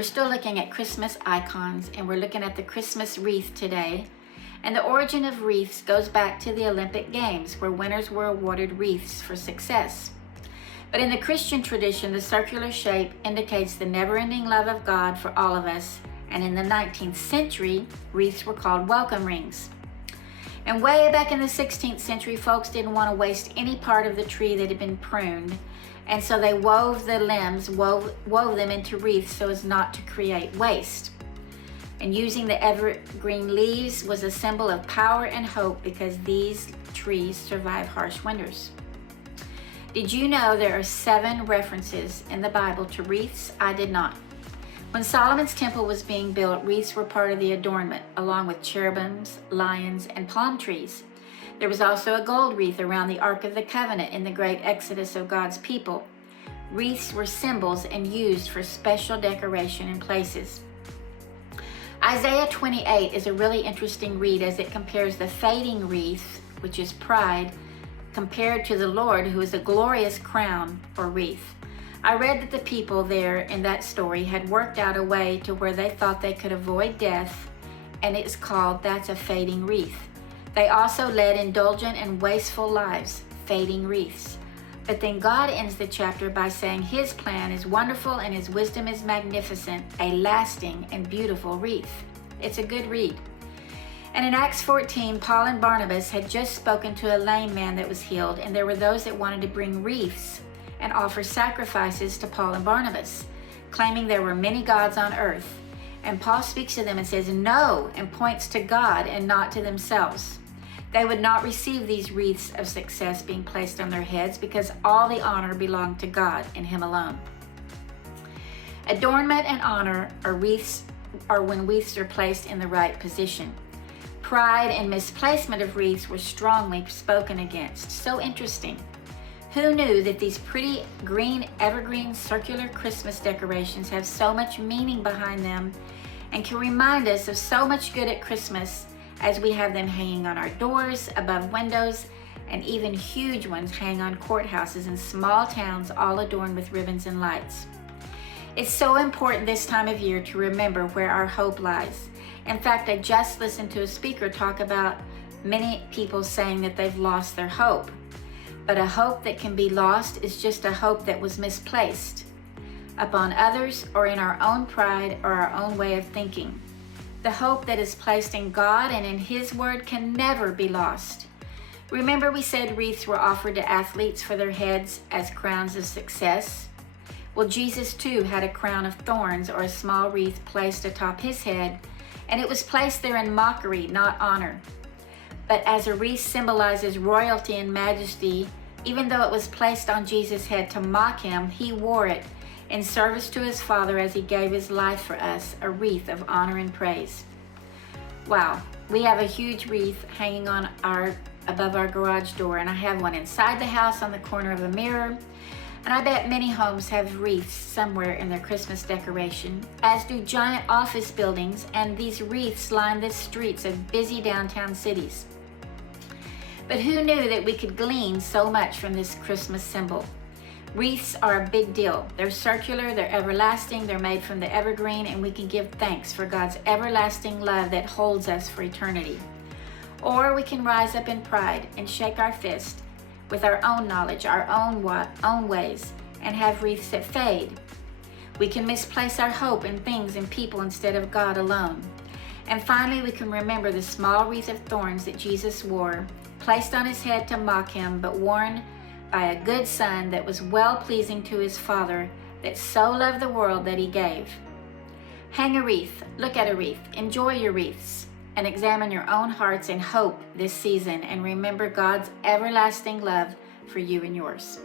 We're still looking at Christmas icons, and we're looking at the Christmas wreath today. And the origin of wreaths goes back to the Olympic Games, where winners were awarded wreaths for success. But in the Christian tradition, the circular shape indicates the never-ending love of God for all of us. And in the 19th century, wreaths were called welcome rings. And way back in the 16th century, folks didn't want to waste any part of the tree that had been pruned. And so they wove the limbs, wove them into wreaths so as not to create waste. And using the evergreen leaves was a symbol of power and hope because these trees survive harsh winters. Did you know there are 7 references in the Bible to wreaths? I did not. When Solomon's temple was being built, wreaths were part of the adornment, along with cherubims, lions, and palm trees. There was also a gold wreath around the Ark of the Covenant in the great exodus of God's people. Wreaths were symbols and used for special decoration in places. Isaiah 28 is a really interesting read as it compares the fading wreath, which is pride, compared to the Lord, who is a glorious crown or wreath. I read that the people there in that story had worked out a way to where they thought they could avoid death, and it's called That's a Fading Wreath. They also led indulgent and wasteful lives, fading wreaths. But then God ends the chapter by saying His plan is wonderful and His wisdom is magnificent, a lasting and beautiful wreath. It's a good read. And in Acts 14, Paul and Barnabas had just spoken to a lame man that was healed, and there were those that wanted to bring wreaths and offer sacrifices to Paul and Barnabas, claiming there were many gods on earth. And Paul speaks to them and says no, and points to God and not to themselves. They would not receive these wreaths of success being placed on their heads because all the honor belonged to God and Him alone. Adornment and honor are when wreaths are placed in the right position. Pride and misplacement of wreaths were strongly spoken against. So interesting. Who knew that these pretty green evergreen circular Christmas decorations have so much meaning behind them and can remind us of so much good at Christmas, as we have them hanging on our doors, above windows, and even huge ones hang on courthouses in small towns, all adorned with ribbons and lights. It's so important this time of year to remember where our hope lies. In fact, I just listened to a speaker talk about many people saying that they've lost their hope. But a hope that can be lost is just a hope that was misplaced upon others or in our own pride or our own way of thinking. The hope that is placed in God and in His Word can never be lost. Remember, we said wreaths were offered to athletes for their heads as crowns of success? Well, Jesus too had a crown of thorns or a small wreath placed atop His head, and it was placed there in mockery, not honor. But as a wreath symbolizes royalty and majesty, even though it was placed on Jesus' head to mock Him, He wore it in service to His Father as He gave His life for us, a wreath of honor and praise. Wow, we have a huge wreath hanging on above our garage door, and I have one inside the house on the corner of a mirror. And I bet many homes have wreaths somewhere in their Christmas decoration, as do giant office buildings, and these wreaths line the streets of busy downtown cities. But who knew that we could glean so much from this Christmas symbol? Wreaths are a big deal. They're circular, they're everlasting, they're made from the evergreen, and we can give thanks for God's everlasting love that holds us for eternity. Or we can rise up in pride and shake our fist with our own knowledge, our own ways, and have wreaths that fade. We can misplace our hope in things and people instead of God alone. And finally, we can remember the small wreath of thorns that Jesus wore, placed on His head to mock Him, but worn by a good Son that was well-pleasing to His Father, that so loved the world that He gave. Hang a wreath, look at a wreath, enjoy your wreaths, and examine your own hearts in hope this season, and remember God's everlasting love for you and yours.